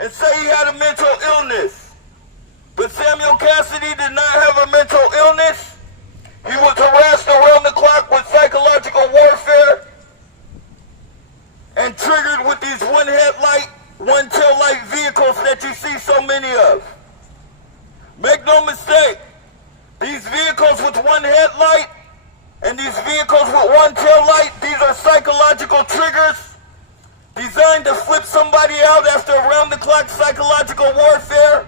and say he had a mental illness. But Samuel Cassidy did not have a mental illness. He was harassed around the clock with psychological warfare and triggered with these one headlight, one tail light vehicles that you see so many of. Make no mistake, these vehicles with one headlight and these vehicles with one tail light, these are psychological triggers designed to flip somebody out after around-the-clock psychological warfare.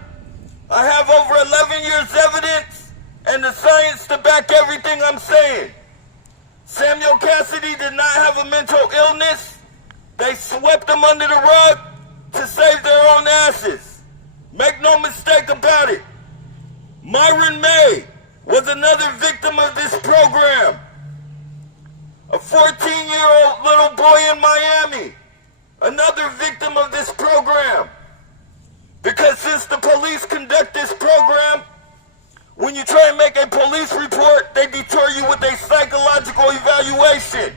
I have over 11 years evidence and the science to back everything I'm saying. Samuel Cassidy did not have a mental illness. They swept him under the rug to save their own asses. Make no mistake about it. Myron May was another victim of this program. A 14-year-old little boy in Miami, another victim of this program. Because since the police conduct this program, when you try and make a police report, they deter you with a psychological evaluation.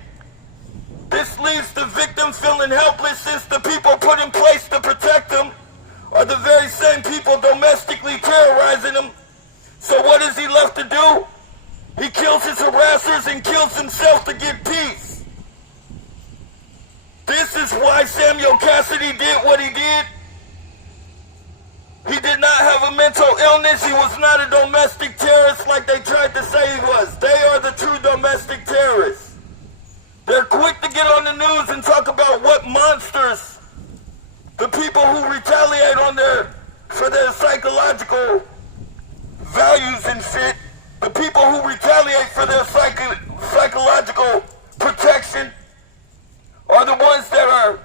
This leaves the victim feeling helpless since the people put in place to protect them are the very same people domestically terrorizing him. So what is he left to do? He kills his harassers and kills himself to get peace. This is why Samuel Cassidy did what he did. He did not have a mental illness. He was not a domestic terrorist like they tried to say he was. They are the true domestic terrorists. They're quick to get on the news and talk about what monsters the people who retaliate for their psychological values and shit, the people who retaliate for their psychological protection are the ones that are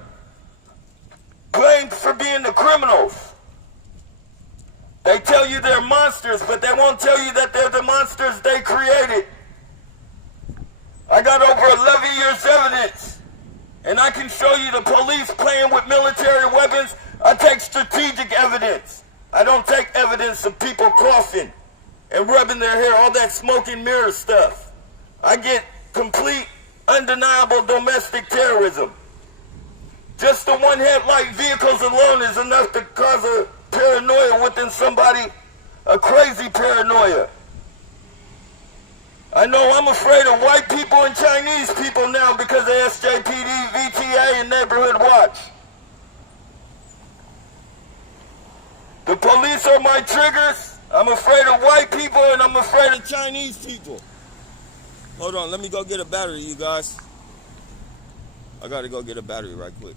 blamed for being the criminals. They tell you they're monsters, but they won't tell you that they're the monsters they created. I got over 11 years evidence, and I can show you the police playing with military weapons. I take strategic evidence. I don't take evidence of people coughing and rubbing their hair, all that smoke and mirror stuff. I get complete, undeniable domestic terrorism. Just the one headlight vehicles alone is enough to cause a paranoia within somebody, a crazy paranoia. I know I'm afraid of white people and Chinese people now because of SJPD, VTA, and Neighborhood Watch. The police are my triggers. I'm afraid of white people and I'm afraid of Chinese people. Hold on, let me go get a battery, you guys. I gotta go get a battery right quick.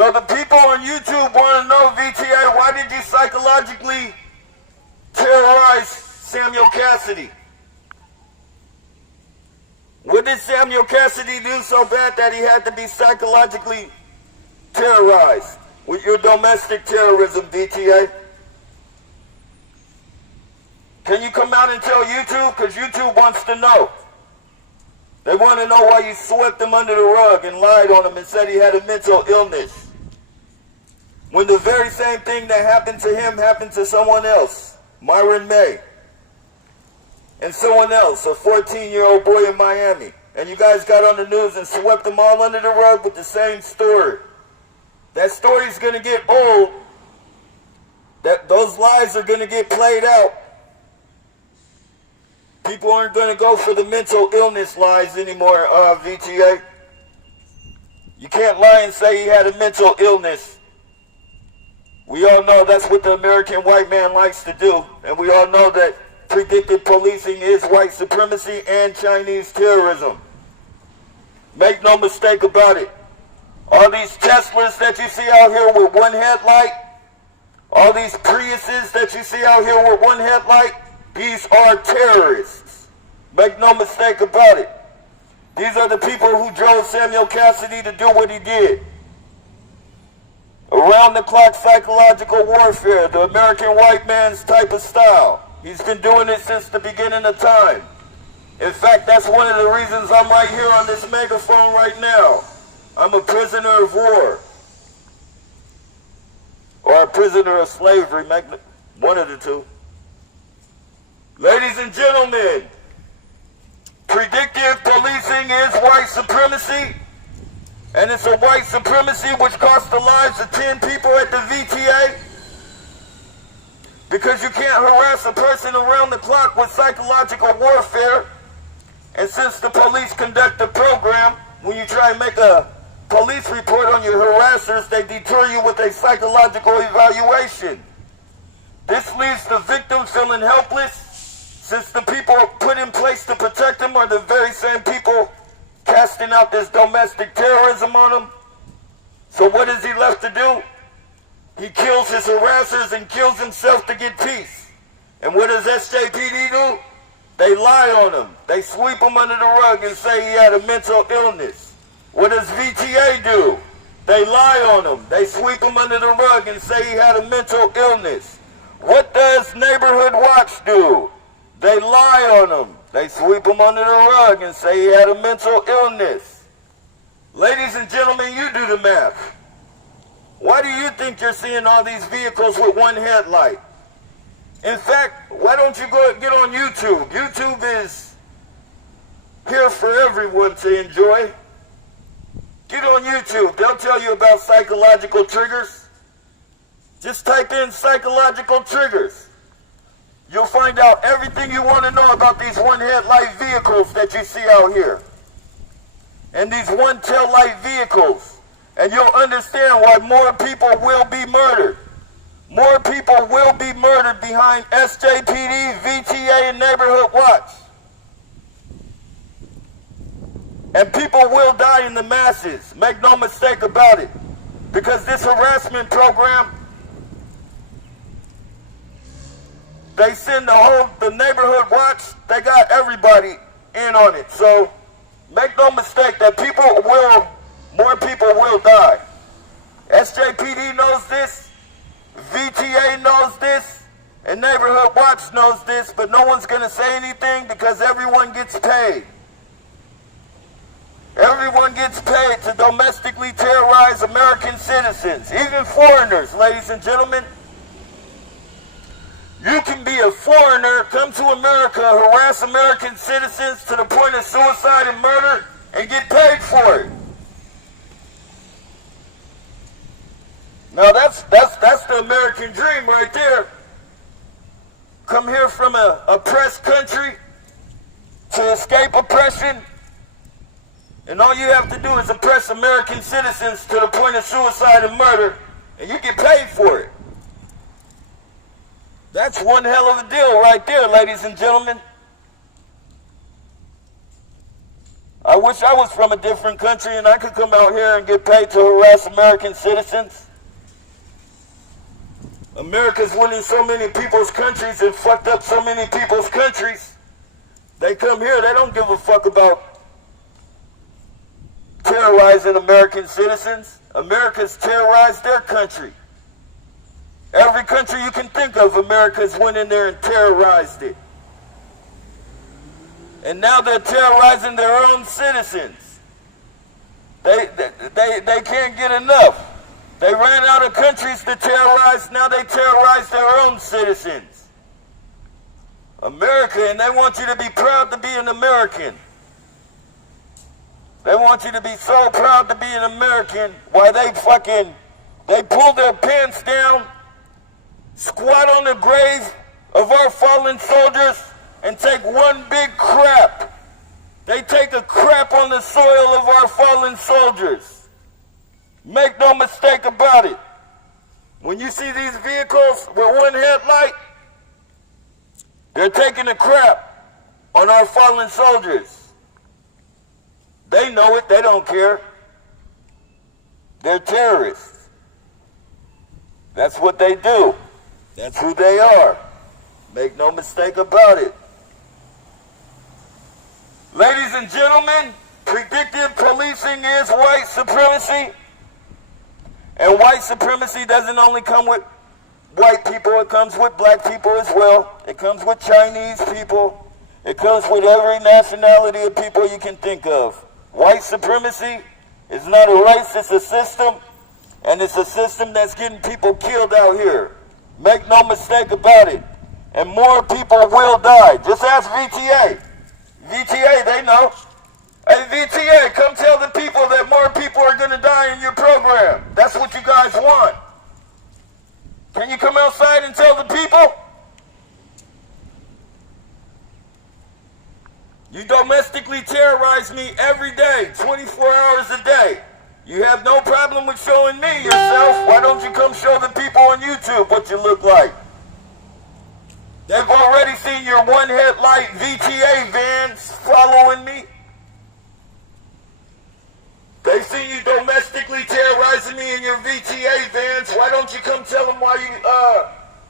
So the people on YouTube want to know, VTA, why did you psychologically terrorize Samuel Cassidy? What did Samuel Cassidy do so bad that he had to be psychologically terrorized with your domestic terrorism, VTA? Can you come out and tell YouTube? Because YouTube wants to know. They want to know why you swept him under the rug and lied on him and said he had a mental illness. When the very same thing that happened to him happened to someone else, Myron May. And someone else, a 14-year-old boy in Miami. And you guys got on the news and swept them all under the rug with the same story. That story's going to get old. Those lies are going to get played out. People aren't going to go for the mental illness lies anymore, VTA. You can't lie and say he had a mental illness. We all know that's what the American white man likes to do. And we all know that predictive policing is white supremacy and Chinese terrorism. Make no mistake about it. All these Teslas that you see out here with one headlight, all these Priuses that you see out here with one headlight, these are terrorists. Make no mistake about it. These are the people who drove Samuel Cassidy to do what he did. Around-the-clock psychological warfare, the American white man's type of style. He's been doing it since the beginning of time. In fact, that's one of the reasons I'm right here on this megaphone right now. I'm a prisoner of war. Or a prisoner of slavery, one of the two. Ladies and gentlemen, predictive policing is white supremacy, and it's a white supremacy which cost the lives of 10 people at the VTA, because you can't harass a person around the clock with psychological warfare. And since the police conduct a program, when you try and make a police report on your harassers, they deter you with a psychological evaluation. This leaves the victim feeling helpless, since the people put in place to protect them are the very same people casting out this domestic terrorism on them. So what is he left to do? He kills his harassers and kills himself to get peace. And what does SJPD do? They lie on him. They sweep him under the rug and say he had a mental illness. What does VTA do? They lie on him. They sweep him under the rug and say he had a mental illness. What does Neighborhood Watch do? They lie on him. They sweep him under the rug and say he had a mental illness. Ladies and gentlemen, you do the math. Why do you think you're seeing all these vehicles with one headlight? In fact, why don't you go get on YouTube? YouTube is here for everyone to enjoy. Get on YouTube. They'll tell you about psychological triggers. Just type in psychological triggers. You'll find out everything you want to know about these one-headlight vehicles that you see out here. And these one-tail-light vehicles. And you'll understand why more people will be murdered. More people will be murdered behind SJPD, VTA, and Neighborhood Watch. And people will die in the masses. Make no mistake about it. Because this harassment program, they send the Neighborhood Watch, they got everybody in on it. So make no mistake that more people will die. SJPD knows this, VTA knows this, and Neighborhood Watch knows this, but no one's going to say anything because everyone gets paid. Everyone gets paid to domestically terrorize American citizens, even foreigners, ladies and gentlemen. You can be a foreigner, come to America, harass American citizens to the point of suicide and murder, and get paid for it. Now that's the American dream right there. Come here from an oppressed country to escape oppression, and all you have to do is oppress American citizens to the point of suicide and murder, and you get paid for it. That's one hell of a deal right there, ladies and gentlemen. I wish I was from a different country and I could come out here and get paid to harass American citizens. America's winning so many people's countries and fucked up so many people's countries. They come here, they don't give a fuck about terrorizing American citizens. America's terrorized their country. Every country you can think of, America's went in there and terrorized it. And now they're terrorizing their own citizens. They can't get enough. They ran out of countries to terrorize, now they terrorize their own citizens. America, and they want you to be proud to be an American. They want you to be so proud to be an American, why they pull their pants down, squat on the grave of our fallen soldiers, and take one big crap. They take a crap on the soil of our fallen soldiers. Make no mistake about it. When you see these vehicles with one headlight, they're taking a crap on our fallen soldiers. They know it, they don't care. They're terrorists. That's what they do. That's who they are. Make no mistake about it. Ladies and gentlemen, predictive policing is white supremacy. And white supremacy doesn't only come with white people, it comes with black people as well. It comes with Chinese people. It comes with every nationality of people you can think of. White supremacy is not a race, it's a system. And it's a system that's getting people killed out here. Make no mistake about it. And more people will die. Just ask VTA. VTA, they know. Hey, VTA, come tell the people that more people are going to die in your program. That's what you guys want. Can you come outside and tell the people? You domestically terrorize me every day, 24 hours a day. You have no problem with showing me yourself. Why don't you come show the people on YouTube what you look like? They've already seen your one headlight VTA vans following me. They see you domestically terrorizing me in your VTA vans. Why don't you come tell them why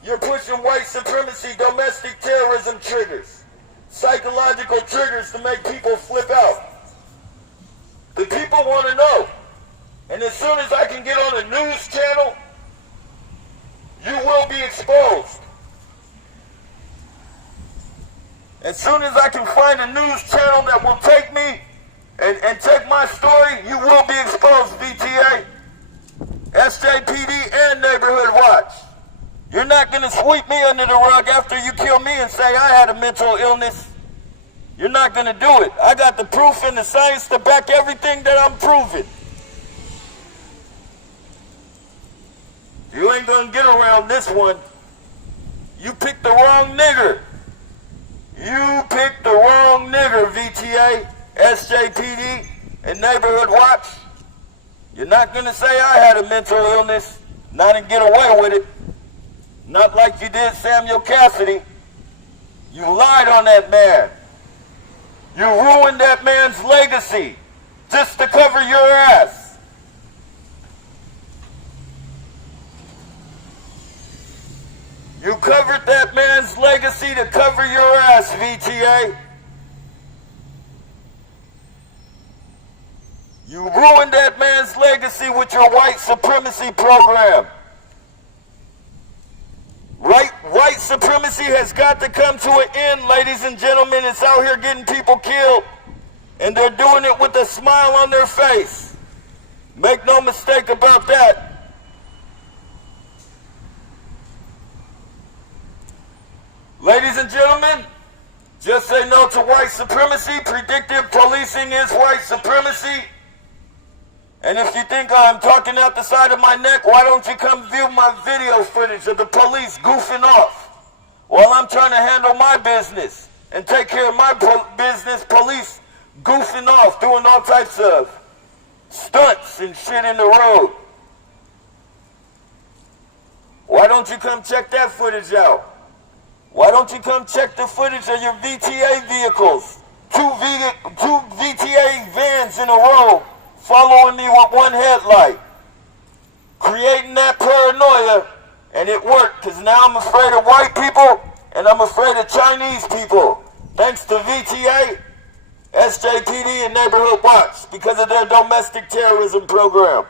you're pushing white supremacy, domestic terrorism triggers, psychological triggers to make people flip out? The people want to know. And as soon as I can get on a news channel, you will be exposed. As soon as I can find a news channel that will take me and take my story, you will be exposed, VTA, SJPD, and Neighborhood Watch. You're not going to sweep me under the rug after you kill me and say I had a mental illness. You're not going to do it. I got the proof and the science to back everything that I'm proving. You ain't going to get around this one. You picked the wrong nigger. You picked the wrong nigger, VTA, SJPD, and Neighborhood Watch. You're not going to say I had a mental illness, not and get away with it. Not like you did Samuel Cassidy. You lied on that man. You ruined that man's legacy just to cover your ass. You covered that man's legacy to cover your ass, VTA. You ruined that man's legacy with your white supremacy program. White supremacy has got to come to an end, ladies and gentlemen. It's out here getting people killed, and they're doing it with a smile on their face. Make no mistake about that. Ladies and gentlemen, just say no to white supremacy. Predictive policing is white supremacy. And if you think I'm talking out the side of my neck, why don't you come view my video footage of the police goofing off while I'm trying to handle my business and take care of my business, police goofing off, doing all types of stunts and shit in the road. Why don't you come check that footage out? Why don't you come check the footage of your VTA vehicles? Two VTA vans in a row following me with one headlight. Creating that paranoia, and it worked, because now I'm afraid of white people and I'm afraid of Chinese people. Thanks to VTA, SJPD, and Neighborhood Watch, because of their domestic terrorism program.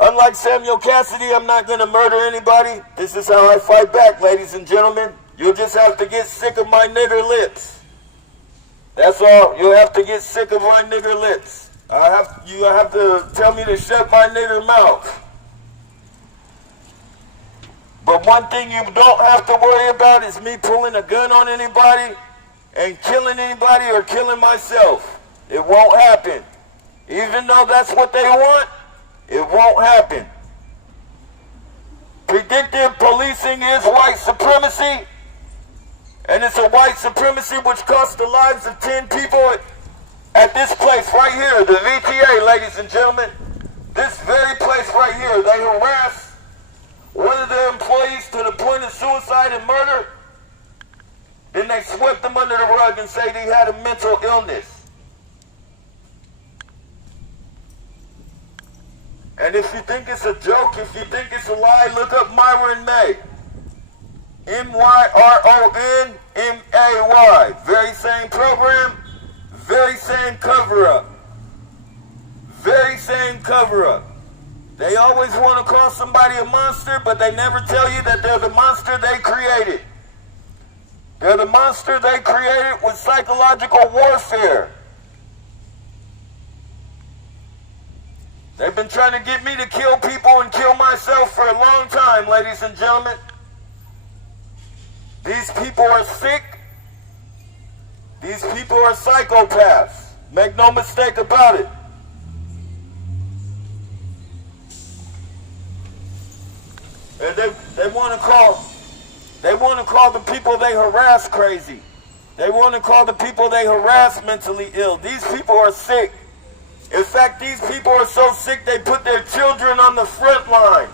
Unlike Samuel Cassidy, I'm not going to murder anybody. This is how I fight back, ladies and gentlemen. You'll just have to get sick of my nigger lips. That's all. You'll have to get sick of my nigger lips. You have to tell me to shut my nigger mouth. But one thing you don't have to worry about is me pulling a gun on anybody and killing anybody or killing myself. It won't happen. Even though that's what they want, it won't happen. Predictive policing is white supremacy, and it's a white supremacy which cost the lives of 10 people at this place right here, the VTA, ladies and gentlemen. This very place right here, they harassed one of their employees to the point of suicide and murder. Then they swept him under the rug and said he had a mental illness. And if you think it's a joke, if you think it's a lie, look up Myron May. M-Y-R-O-N-M-A-Y. Very same program, very same cover-up. Very same cover-up. They always want to call somebody a monster, but they never tell you that they're the monster they created. They're the monster they created with psychological warfare. They've been trying to get me to kill people and kill myself for a long time, ladies and gentlemen. These people are sick. These people are psychopaths. Make no mistake about it. And they want to call the people they harass crazy. They want to call the people they harass mentally ill. These people are sick. In fact, these people are so sick they put their children on the front line.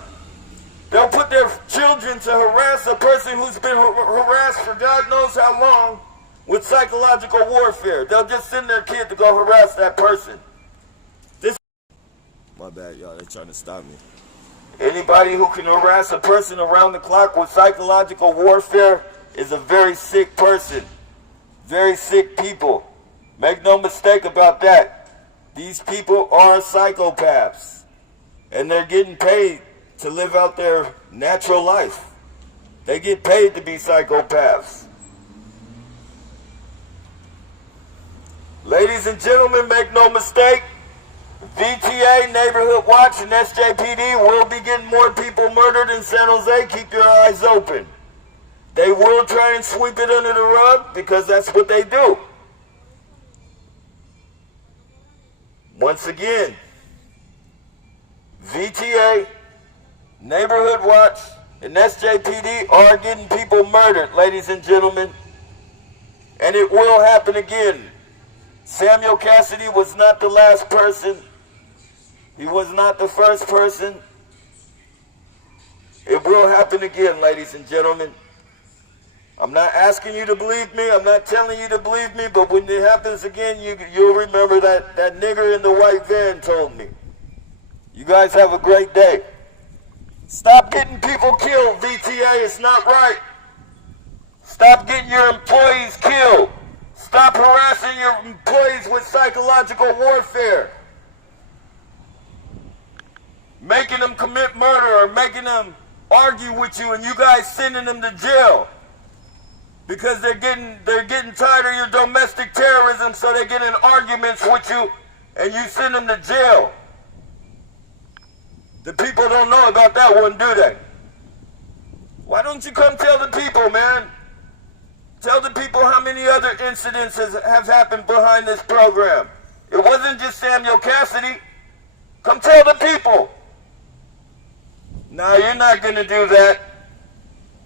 They'll put their children to harass a person who's been harassed for God knows how long with psychological warfare. They'll just send their kid to go harass that person. My bad, y'all. They're trying to stop me. Anybody who can harass a person around the clock with psychological warfare is a very sick person. Very sick people. Make no mistake about that. These people are psychopaths. And they're getting paid to live out their natural life. They get paid to be psychopaths. Ladies and gentlemen, make no mistake. VTA, Neighborhood Watch, and SJPD will be getting more people murdered in San Jose. Keep your eyes open. They will try and sweep it under the rug because that's what they do. Once again, VTA, Neighborhood Watch, and SJPD are getting people murdered, ladies and gentlemen. And it will happen again. Samuel Cassidy was not the last person. He was not the first person. It will happen again, ladies and gentlemen. I'm not asking you to believe me. I'm not telling you to believe me. But when it happens again, you'll remember that nigger in the white van told me. You guys have a great day. Stop getting people killed, VTA. It's not right. Stop getting your employees killed. Stop harassing your employees with psychological warfare. Making them commit murder or making them argue with you and you guys sending them to jail. Because they're getting tired of your domestic terrorism, so they get in arguments with you and you send them to jail. The people don't know about that one, do they? Why don't you come tell the people, man? Tell the people how many other incidents have happened behind this program. It wasn't just Samuel Cassidy. Come tell the people. No, you're not going to do that.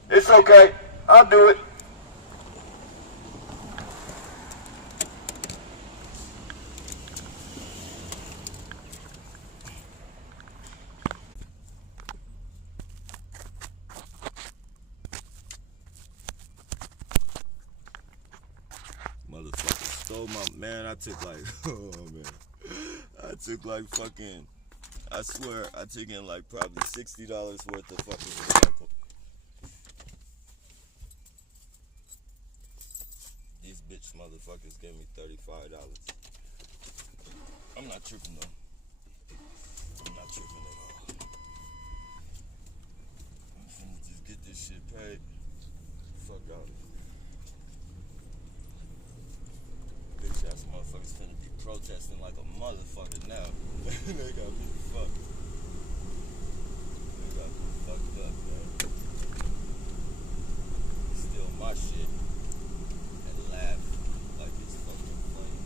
It's okay. I'll do it. Motherfucker stole my, man, I took like, oh man. I took like fucking, I swear, I took in like probably $60 worth of fucking recycle. These bitch motherfuckers gave me $35. I'm not tripping though. I'm not tripping at all. I'm finna just get this shit paid. Fuck out. Bitch ass motherfuckers finna be protesting like a motherfucker now. They got me fucked. They got me fucked up, man. Steal my shit and laugh like it's fucking funny.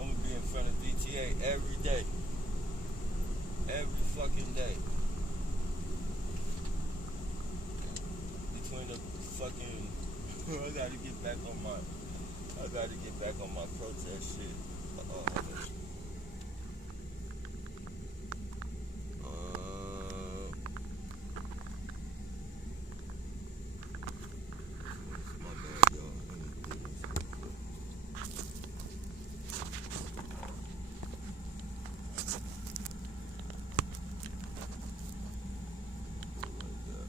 I'm gonna be in front of VTA every day. every fucking day. Between the fucking, I gotta get back on my protest shit. My bad, y'all. Let me do this real quick. Like that.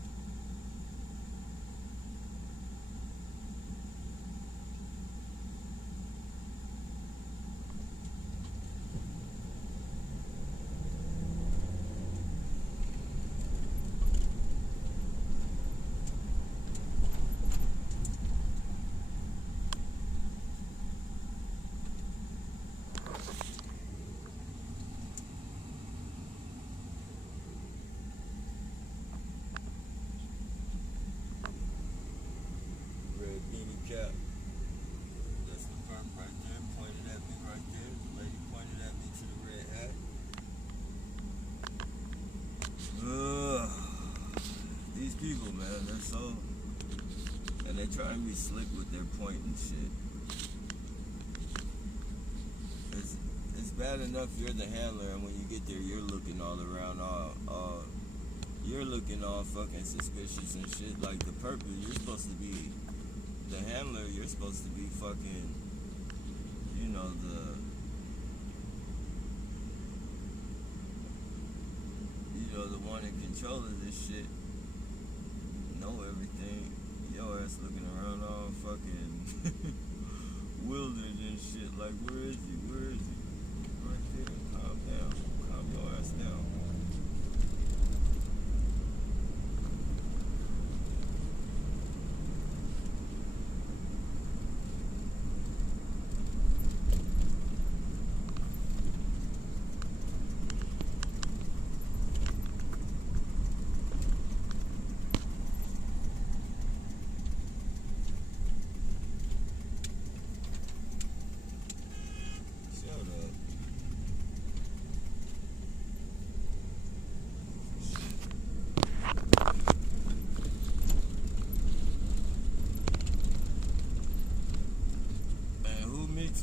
Red beanie cap. That's the perp right there, pointed at me right there. The lady pointed at me to the red hat. These people, man, they're so... And they try to be slick with their pointing shit. It's bad enough you're the handler, and when you get there, you're looking all around, you're looking all fucking suspicious and shit. Like the purpose, you're supposed to be the handler. You're supposed to be fucking, you know, the one in control of this shit. Know everything. Your ass looking around all fucking wilderness and shit. Like, where is he? Where is he? Right there. Calm down. Calm your ass down.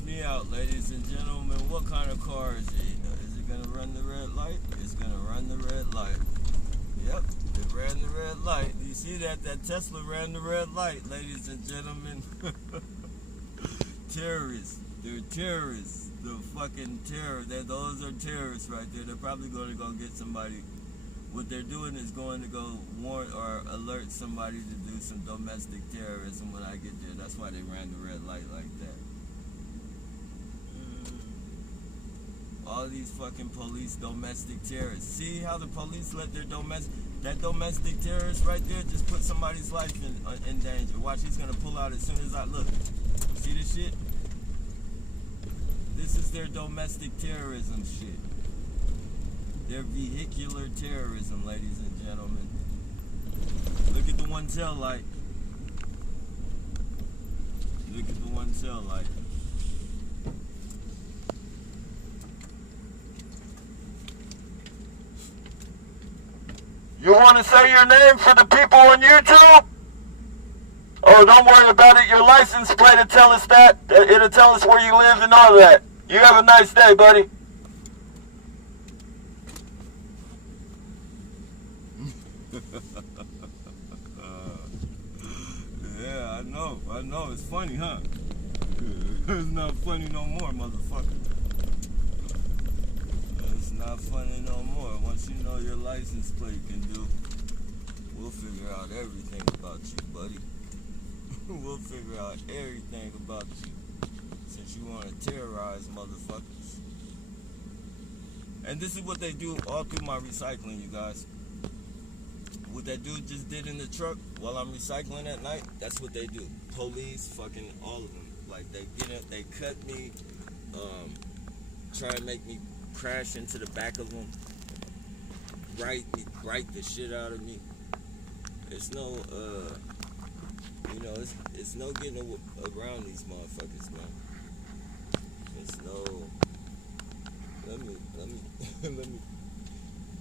Me out, ladies and gentlemen. What kind of car is it? Is it gonna run the red light? It's gonna run the red light. Yep, it ran the red light. Do you see that? That Tesla ran the red light, ladies and gentlemen. Terrorists. They're terrorists. The fucking terrorists. Those are terrorists right there. They're probably going to go get somebody. What they're doing is going to go warn or alert somebody to do some domestic terrorism when I get there. That's why they ran the red light like that. All these fucking police domestic terrorists. See how the police let their domestic terrorist right there just put somebody's life in danger. Watch, he's gonna pull out as soon as I look. See this shit? This is their domestic terrorism shit. Their vehicular terrorism, ladies and gentlemen. Look at the one tail light. Look at the one tail light. You want to say your name for the people on YouTube? Oh, don't worry about it. Your license plate will tell us that. It'll tell us where you live and all that. You have a nice day, buddy. Yeah, I know. It's funny, huh? It's not funny no more, motherfucker. It's not funny no more. Once you know your license plate can do, we'll figure out everything about you, buddy. We'll figure out everything about you, since you want to terrorize motherfuckers. And this is what they do all through my recycling, you guys. What that dude just did in the truck while I'm recycling at night, that's what they do. Police, fucking all of them. Like, they get it, they cut me, try and make me crash into the back of them, right the shit out of me. It's no, you know, it's no getting around these motherfuckers, man. It's no, let me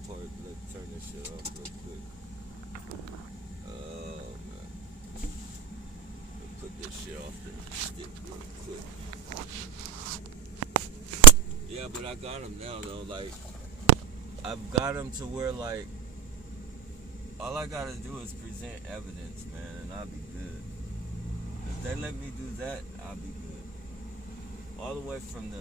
part. Let's turn this shit off real quick. Oh man. Put this shit off the stick real quick. Yeah, but I got him now though. Like, I've got him to where like all I gotta do is present evidence, man, and I'll be good. If they let me do that, I'll be good. All the way from the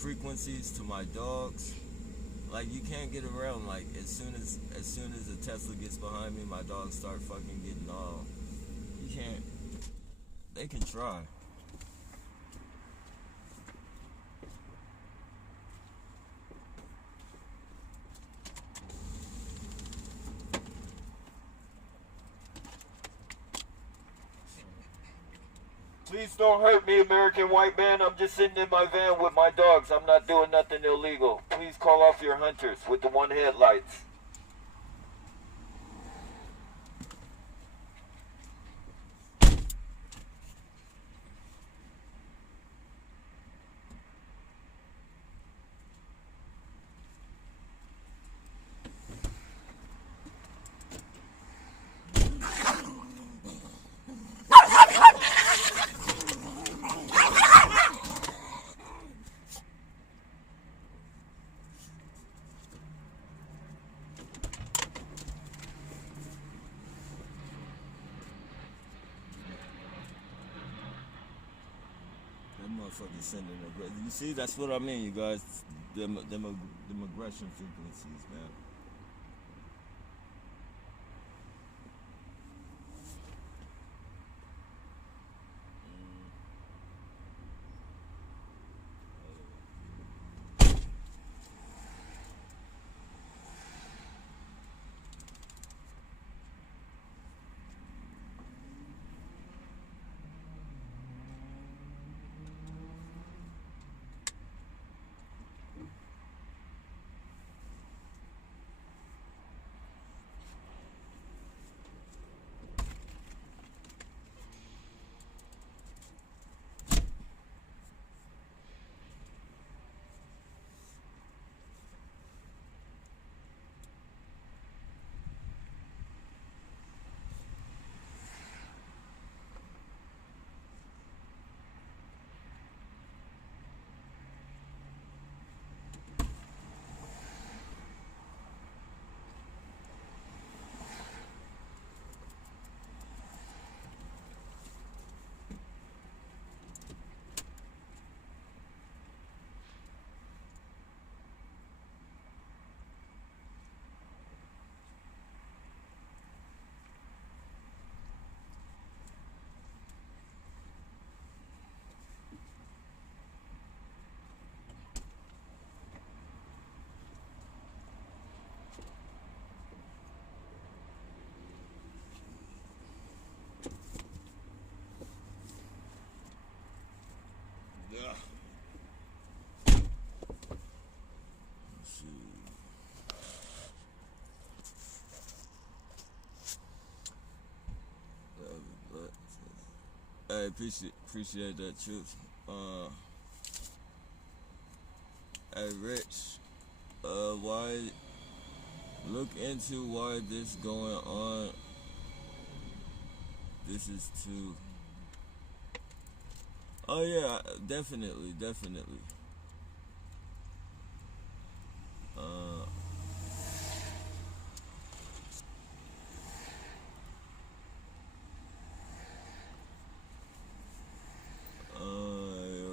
frequencies to my dogs. Like, you can't get around. Like, as soon as a Tesla gets behind me, my dogs start fucking getting all. You can't. They can try. Please don't hurt me, American white man. I'm just sitting in my van with my dogs. I'm not doing nothing illegal. Please call off your hunters with the one headlights. Motherfucking sending aggression. You see, that's what I mean, you guys. Them aggression frequencies, man. Yeah. Let's see. Hey, appreciate that, Chips. Hey, Rich. Why? Look into why this going on. This is too. Oh yeah, definitely.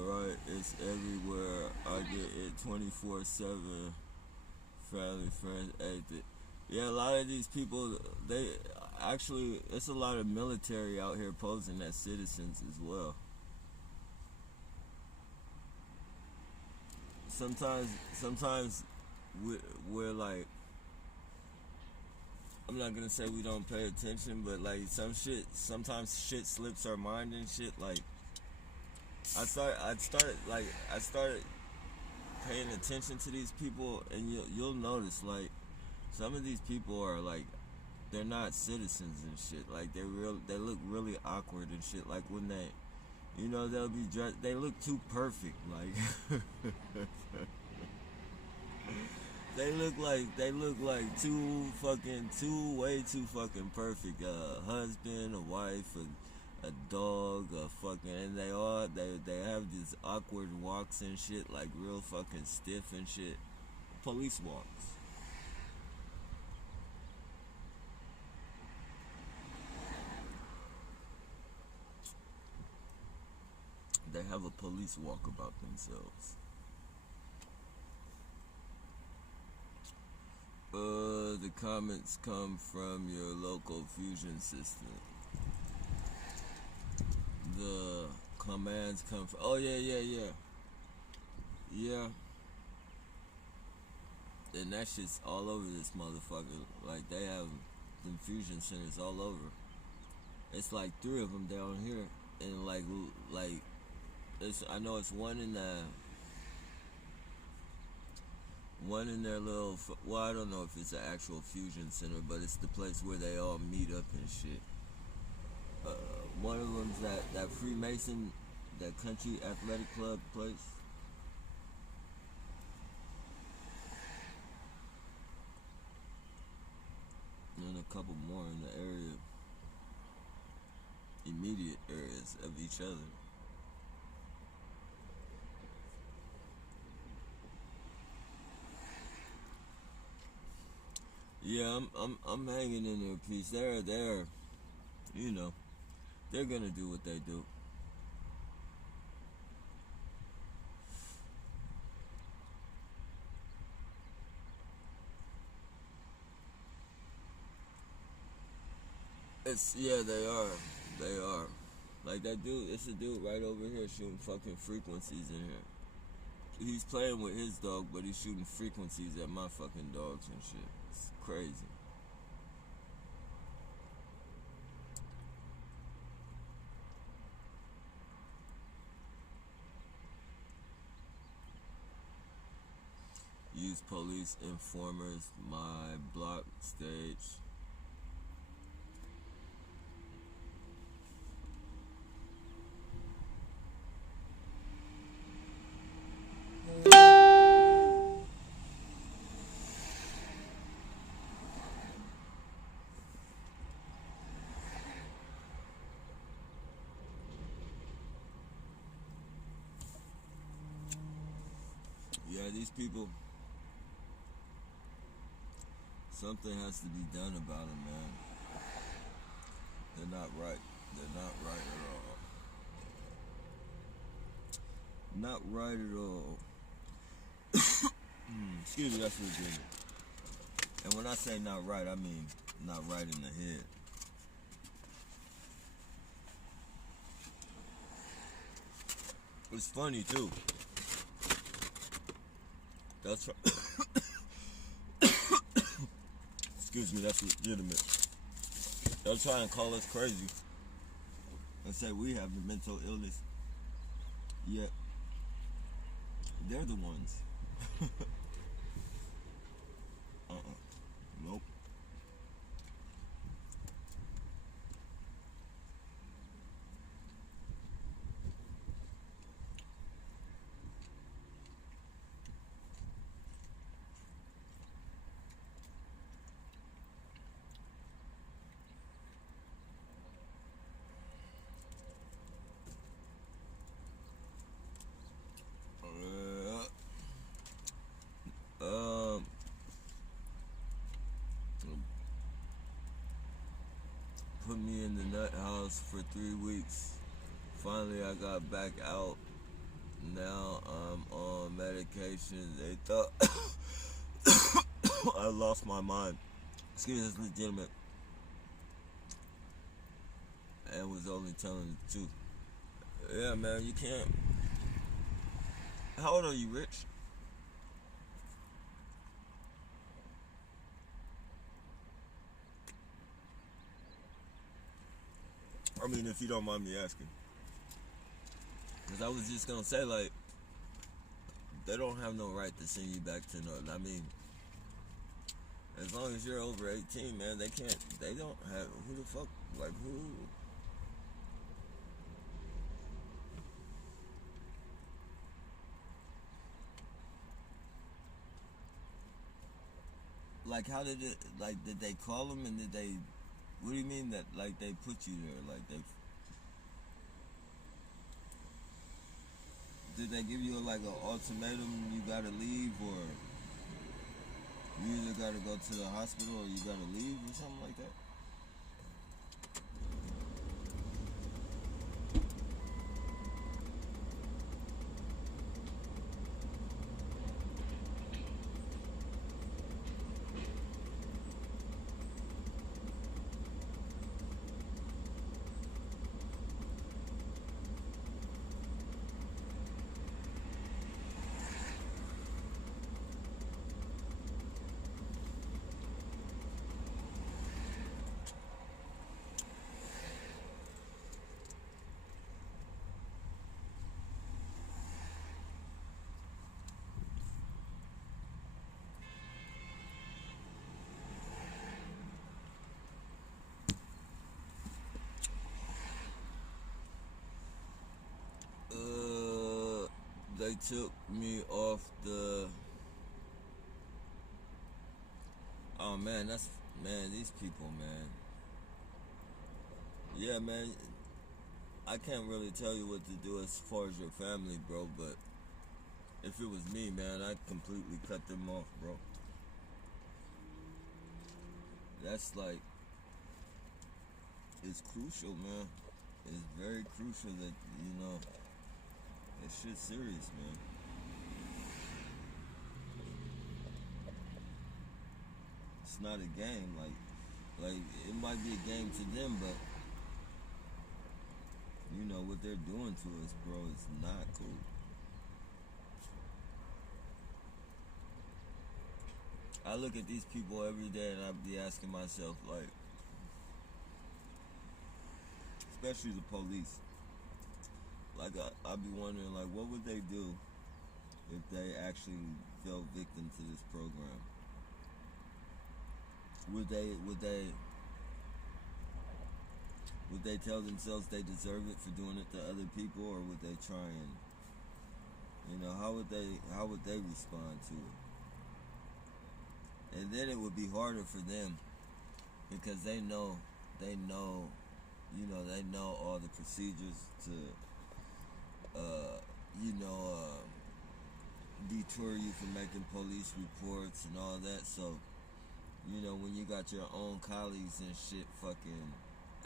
Right, it's everywhere. I get it 24/7. Family, friends, everything. Yeah, a lot of these people, they actually, it's a lot of military out here posing as citizens as well. Sometimes we're like, I'm not gonna say we don't pay attention, but like sometimes shit slips our mind and shit. Like I started paying attention to these people, and you'll notice like some of these people are like, they're not citizens and shit. Like they look really awkward and shit. Like when they'll be dressed, they look too perfect. Like They look like two way too fucking perfect. Husband, a wife, a dog, a fucking, and they have these awkward walks and shit, like real fucking stiff and shit. Police walks. They have a police walk about themselves. The comments come from your local fusion system. The commands come from. Oh yeah, yeah, yeah, yeah. And that shit's all over this motherfucker. Like they have infusion centers all over. It's like three of them down here, and like it's. I know it's one in their little. Well, I don't know if it's an actual fusion center, but it's the place where they all meet up and shit. Uh, One of them's that Freemason, that country athletic club place. And a couple more in the area, immediate areas of each other. Yeah, I'm hanging in there, peace. They're, you know, they're gonna do what they do. It's yeah, they are. Like that dude, it's a dude right over here shooting fucking frequencies in here. He's playing with his dog, but he's shooting frequencies at my fucking dogs and shit. It's crazy. Use police informers, my block stage. Yeah, these people, something has to be done about them, man. They're not right. They're not right at all. Not right at all. Excuse me, that's legitimate. And when I say not right, I mean not right in the head. It's funny too. That's excuse me, that's legitimate. They'll try and call us crazy and say we have the mental illness. Yet they're the ones. Nope. Um, Put me in the nut house for 3 weeks. Finally, I got back out. Now I'm on medication. They thought I lost my mind. Excuse me, it's legitimate. And was only telling the truth. Yeah, man, you can't. How old are you, Rich? I mean, if you don't mind me asking. Because I was just going to say, like, they don't have no right to send you back to nothing. I mean, as long as you're over 18, man, they don't have, who the fuck, like, who? like, how did it, like, did they call them and did they, what do you mean that, like, they put you there? Like, did they give you, like, an ultimatum, you gotta leave, or you either gotta go to the hospital or you gotta leave, or something like that? They took me off the. Oh man, these people, man. Yeah, man. I can't really tell you what to do as far as your family, bro. But if it was me, man, I'd completely cut them off, bro. That's like, it's crucial, man. It's very crucial that that shit's serious, man. It's not a game, like it might be a game to them, but what they're doing to us, bro, is not cool. I look at these people every day and I be asking myself, like, especially the police, like I be wondering, like, what would they do if they actually fell victim to this program? Would they tell themselves they deserve it for doing it to other people, or would they try and, how would they respond to it? And then it would be harder for them because they know all the procedures to, deter you from making police reports and all that. So, when you got your own colleagues and shit fucking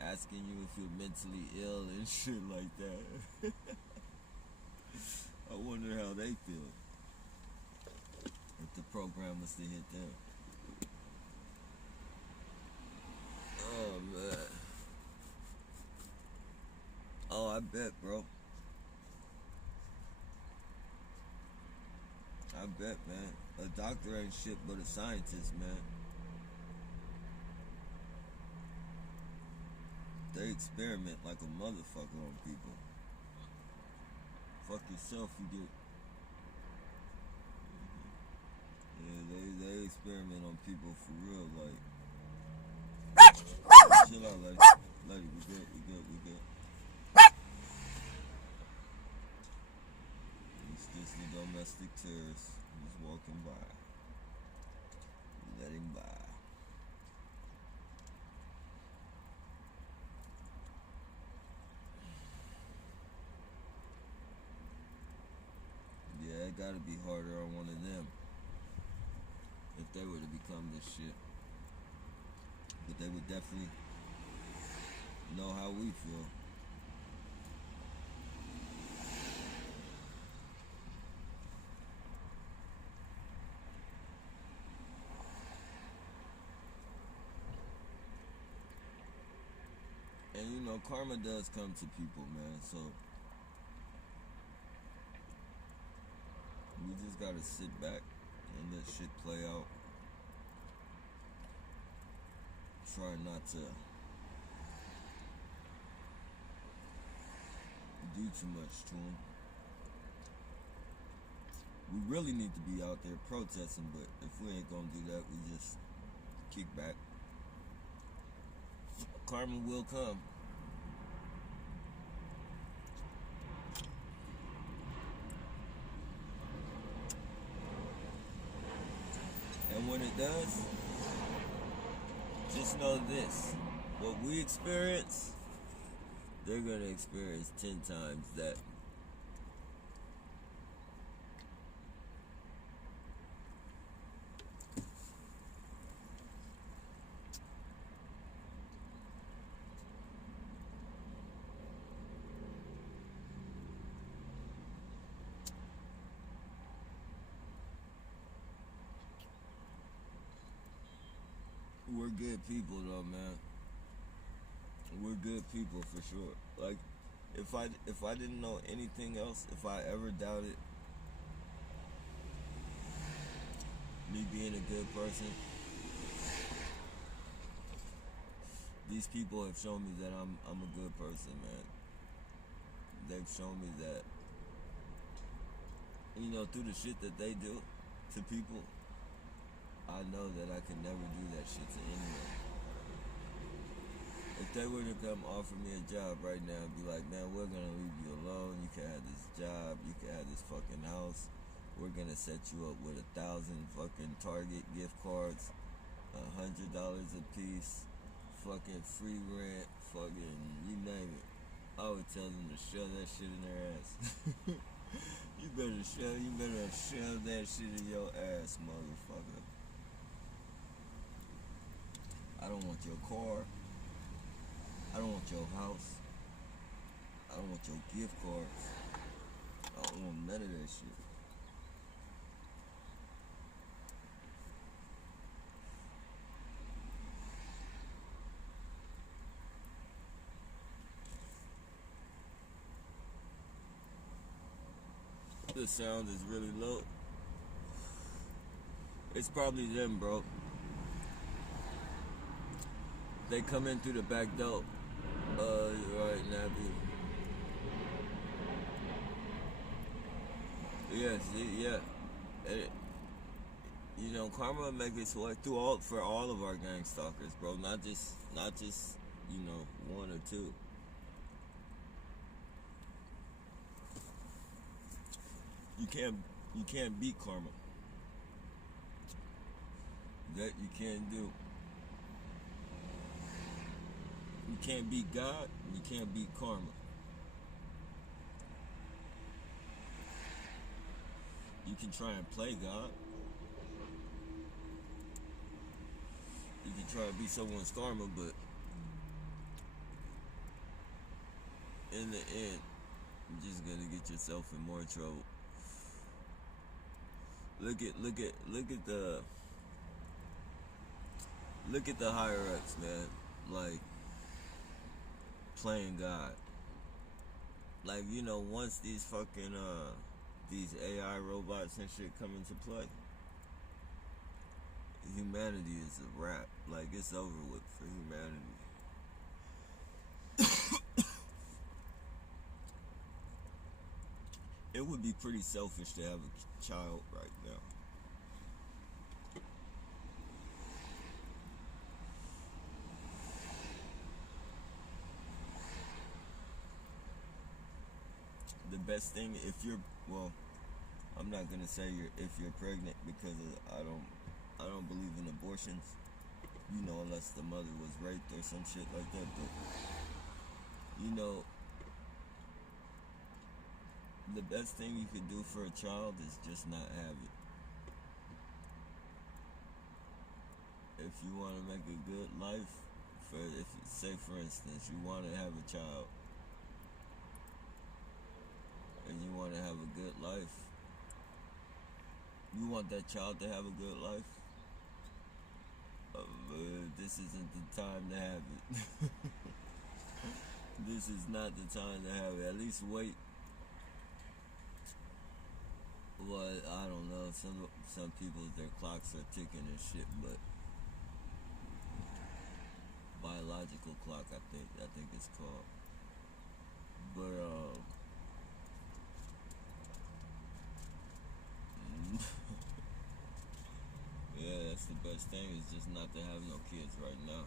asking you if you're mentally ill and shit like that, I wonder how they feel if the program was to hit them. Oh, man. Oh, I bet, bro. I bet, man. A doctor ain't shit but a scientist, man. They experiment like a motherfucker on people. Fuck yourself, you get... Yeah, they experiment on people for real, like... Chill out, lady. Lady, we good. It's just a domestic terrorist who's walking by. Let him by. Yeah, it gotta be harder on one of them if they were to become this shit. But they would definitely know how we feel. And karma does come to people, man, so we just gotta sit back and let shit play out. Try not to do too much to them. We really need to be out there protesting, but if we ain't gonna do that, we just kick back. Karma will come. And when it does, just know this: what we experience, they're gonna experience 10 times that. We're good people, though, man. We're good people for sure. Like, if I didn't know anything else, if I ever doubted me being a good person, these people have shown me that I'm a good person, man. They've shown me that, through the shit that they do to people, I know that I could never do that shit to anyone. If they were to come offer me a job right now and be like, man, we're gonna leave you alone, you can have this job, you can have this fucking house, we're gonna set you up with 1,000 fucking Target gift cards, $100 a piece, fucking free rent, fucking you name it. I would tell them to shove that shit in their ass. You better shove that shit in your ass, motherfucker. I don't want your car. I don't want your house. I don't want your gift cards. I don't want none of that shit. The sound is really low. It's probably them, bro. They come in through the back door. Right, Nappy. Yes, yeah. Karma make its way through for all of our gang stalkers, bro. Not just one or two. You can't beat karma. That you can't do. You can't beat God, you can't beat karma. You can try and play God. You can try to beat someone's karma, but in the end, you're just gonna get yourself in more trouble. Look at the higher ups, man. Like playing God. Like, once these fucking these AI robots and shit come into play, humanity is a wrap. Like, it's over with for humanity. It would be pretty selfish to have a child right now. The best thing, I'm not gonna say if you're pregnant, because I don't believe in abortions, unless the mother was raped or some shit like that. But the best thing you could do for a child is just not have it. If you want to make a good life, say for instance you want to have a child and you want to have a good life, you want that child to have a good life, this isn't the time to have it. This is not the time to have it. At least wait. Well, I don't know. Some people, their clocks are ticking and shit, but biological clock, I think it's called. But yeah, that's the best thing, is just not to have no kids right now.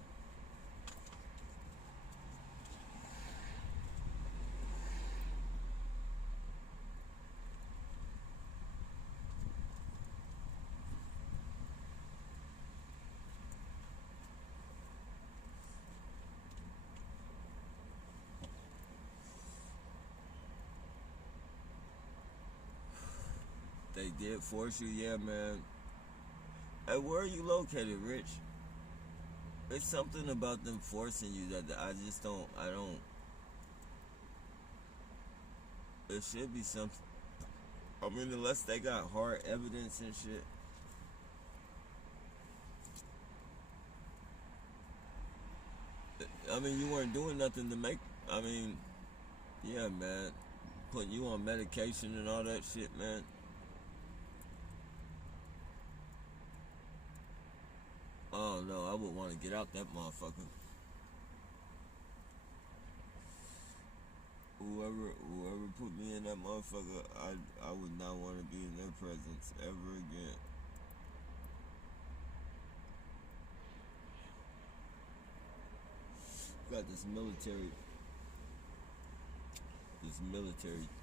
did force you, yeah, man. Hey, where are you located, Rich? It's something about them forcing you that I just don't. I don't. It should be something. I mean, unless they got hard evidence and shit. I mean, you weren't doing nothing to make. I mean, yeah, man. Putting you on medication and all that shit, man. Oh no, I would want to get out that motherfucker. Whoever put me in that motherfucker, I would not want to be in their presence ever again. Got this military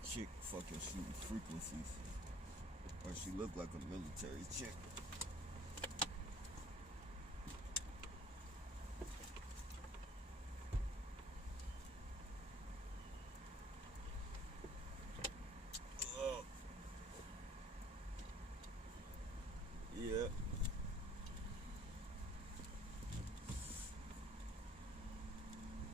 chick fucking shooting frequencies. Or she looked like a military chick.